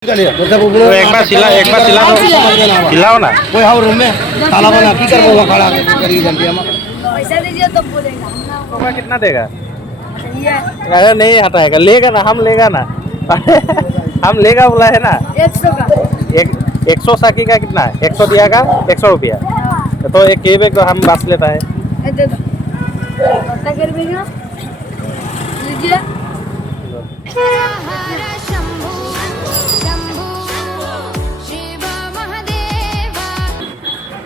तो एक बार चिल्लाओ ना। कोई हाँ रूम में ताला बना की कर वो खड़ा के करी जल्दी हम पैसा दीजिए तब बोलेगा पापा कितना देगा? ये अरे नहीं हटाएगा, लेगा ना, हम लेगा ना। हम लेगा बोला है ना। 100 का एक 100 साकी का कितना है? 100 दिया का 100 रुपया। तो एक के बैग तो हम बात लेता है। ये दे दो कितना कर देगा लीजिए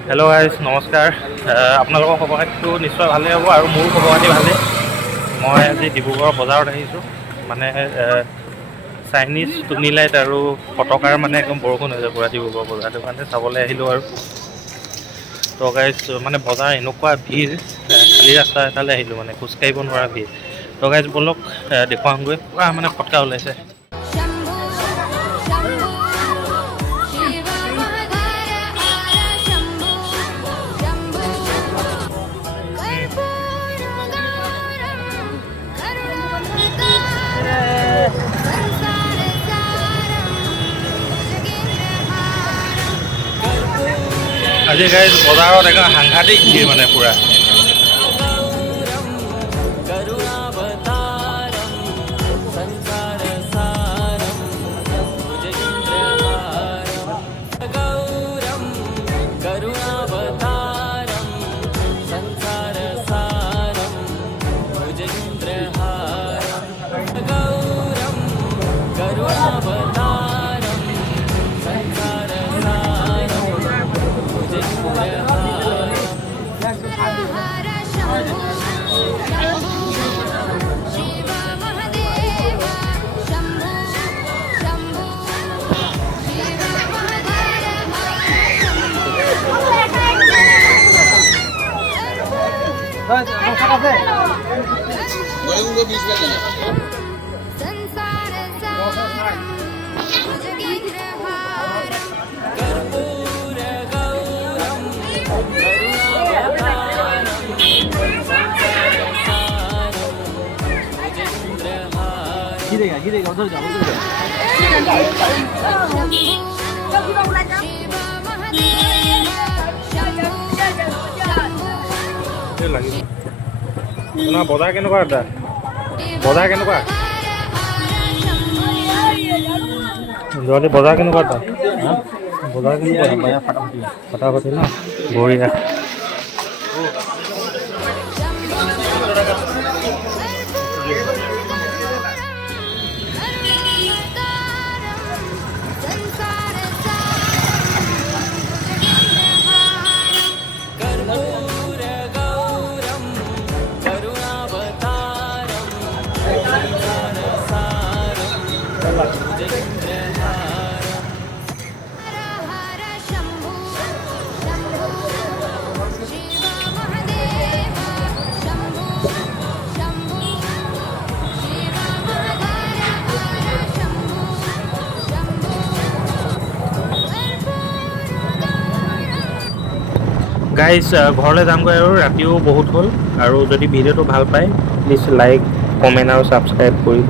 हेलो गाइस, नमस्कार। আপোনালোকৰ খবৰ খাতিটো নিশ্চয় ভালেই হ'ব আৰু মোৰ খবৰ খাতি ভালেই। মই আজি ডিব্ৰুগড় বজাৰত আহিছোঁ। মানে চাইনিজ টুনি লাইট আৰু ফটকাৰ মানে একদম বৰষুণ হৈছে পুৰা ডিব্ৰুগড় বজাৰ, সেইটো কাৰণে চাবলৈ আহিলোঁ। আৰু তো গাইজ মানে বজাৰ এনেকুৱা ভিৰ, খালী ৰাস্তা এটালৈ আহিলোঁ, মানে খোজকাঢ়িব নোৱাৰা ভিৰ। তো গাইজ বলক দেখুৱাওঁগৈ, পুৰা মানে ফটকা ওলাইছে। আজি গাইজ বজাৰত একদম সাংঘাতিক ভিৰ মানে পুৰা। गिरेगा उधर जाओ বজাৰ কেনেকুৱা? এটা বজাৰ কেনেকুৱা? যোৱালি বজাৰ কেনেকুৱা? এটা বজাৰ কেনেকুৱা? ফটাফটি ন, বঢ়িয়া। গাইজ ঘৰলৈ যামগৈ আৰু ৰাতিও বহুত হ'ল। আৰু যদি ভিডিঅ'টো ভাল পায় প্লিজ লাইক, কমেণ্ট আৰু ছাবস্ক্ৰাইব কৰিব।